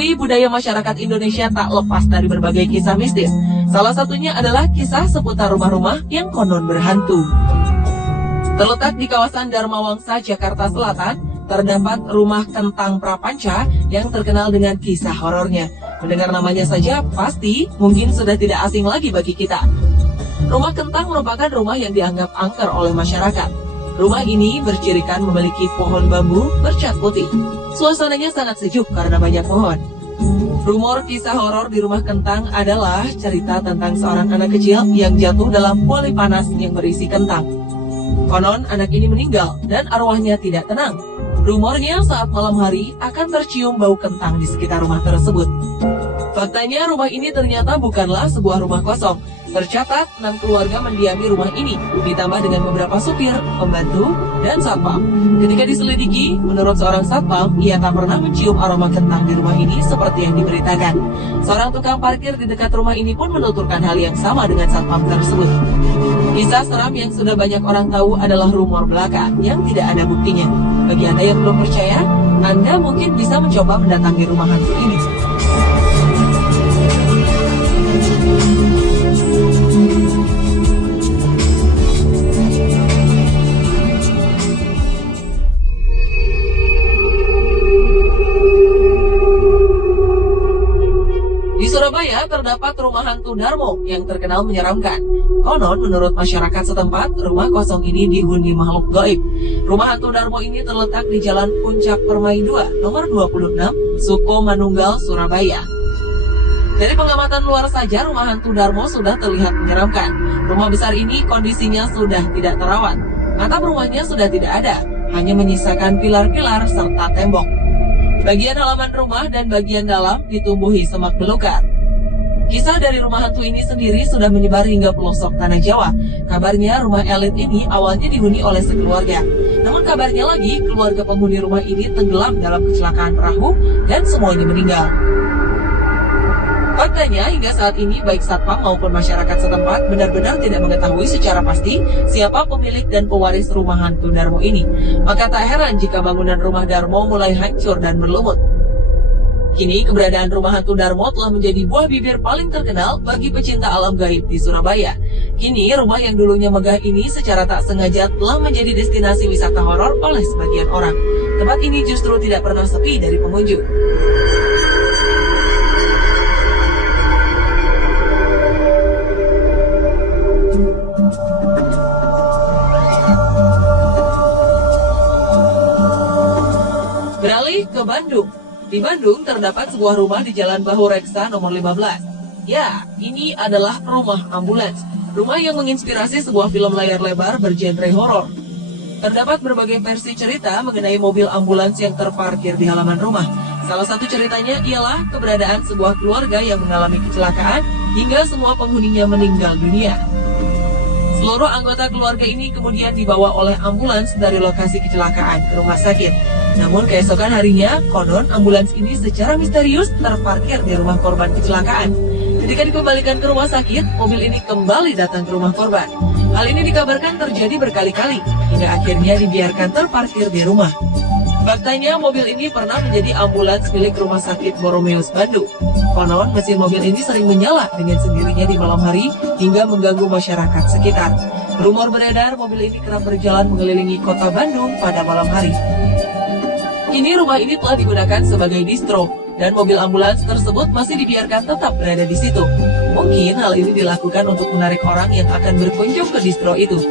Diketahui budaya masyarakat Indonesia tak lepas dari berbagai kisah mistis. Salah satunya adalah kisah seputar rumah-rumah yang konon berhantu. Terletak di kawasan Dharma Wangsa, Jakarta Selatan, terdapat rumah Kentang Prapanca yang terkenal dengan kisah horornya. Mendengar namanya saja pasti mungkin sudah tidak asing lagi bagi kita. Rumah Kentang merupakan rumah yang dianggap angker oleh masyarakat. Rumah ini bercirikan memiliki pohon bambu bercat putih. Suasananya sangat sejuk karena banyak pohon. Rumor kisah horor di rumah Kentang adalah cerita tentang seorang anak kecil yang jatuh dalam kuali panas yang berisi kentang. Konon anak ini meninggal dan arwahnya tidak tenang. Rumornya saat malam hari akan tercium bau kentang di sekitar rumah tersebut. Faktanya rumah ini ternyata bukanlah sebuah rumah kosong. Tercatat 6 keluarga mendiami rumah ini, ditambah dengan beberapa supir, pembantu, dan satpam. Ketika diselidiki, menurut seorang satpam, ia tak pernah mencium aroma kentang di rumah ini seperti yang diberitakan. Seorang tukang parkir di dekat rumah ini pun menuturkan hal yang sama dengan satpam tersebut. Kisah seram yang sudah banyak orang tahu adalah rumor belaka yang tidak ada buktinya. Bagi Anda yang belum percaya, Anda mungkin bisa mencoba mendatangi rumah hantu ini. Di Surabaya terdapat rumah hantu Darmo yang terkenal menyeramkan. Konon menurut masyarakat setempat, rumah kosong ini dihuni makhluk gaib. Rumah hantu Darmo ini terletak di Jalan Puncak Permai 2, nomor 26, Suko Manunggal, Surabaya. Dari pengamatan luar saja, rumah hantu Darmo sudah terlihat menyeramkan. Rumah besar ini kondisinya sudah tidak terawat. Atap rumahnya sudah tidak ada, hanya menyisakan pilar-pilar serta tembok. Bagian halaman rumah dan bagian dalam ditumbuhi semak belukar. Kisah dari rumah hantu ini sendiri sudah menyebar hingga pelosok tanah Jawa. Kabarnya rumah elit ini awalnya dihuni oleh sekeluarga. Namun kabarnya lagi keluarga penghuni rumah ini tenggelam dalam kecelakaan perahu dan semuanya meninggal. Faktanya hingga saat ini baik satpam maupun masyarakat setempat benar-benar tidak mengetahui secara pasti siapa pemilik dan pewaris rumah hantu Darmo ini. Maka tak heran jika bangunan rumah Darmo mulai hancur dan berlumut. Kini keberadaan rumah hantu Darmo telah menjadi buah bibir paling terkenal bagi pecinta alam gaib di Surabaya. Kini rumah yang dulunya megah ini secara tak sengaja telah menjadi destinasi wisata horor oleh sebagian orang. Tempat ini justru tidak pernah sepi dari pengunjung. Beralih ke Bandung. Di Bandung terdapat sebuah rumah di Jalan Bahu Reksa nomor 15. Ya, ini adalah rumah ambulans. Rumah yang menginspirasi sebuah film layar lebar bergenre horor. Terdapat berbagai versi cerita mengenai mobil ambulans yang terparkir di halaman rumah. Salah satu ceritanya ialah keberadaan sebuah keluarga yang mengalami kecelakaan hingga semua penghuninya meninggal dunia. Seluruh anggota keluarga ini kemudian dibawa oleh ambulans dari lokasi kecelakaan ke rumah sakit. Namun keesokan harinya, konon ambulans ini secara misterius terparkir di rumah korban kecelakaan. Ketika dikembalikan ke rumah sakit, mobil ini kembali datang ke rumah korban. Hal ini dikabarkan terjadi berkali-kali, hingga akhirnya dibiarkan terparkir di rumah. Faktanya, mobil ini pernah menjadi ambulans milik Rumah Sakit Boromeus Bandung. Konon, mesin mobil ini sering menyala dengan sendirinya di malam hari hingga mengganggu masyarakat sekitar. Rumor beredar mobil ini kerap berjalan mengelilingi kota Bandung pada malam hari. Kini rumah ini telah digunakan sebagai distro, dan mobil ambulans tersebut masih dibiarkan tetap berada di situ. Mungkin hal ini dilakukan untuk menarik orang yang akan berkunjung ke distro itu.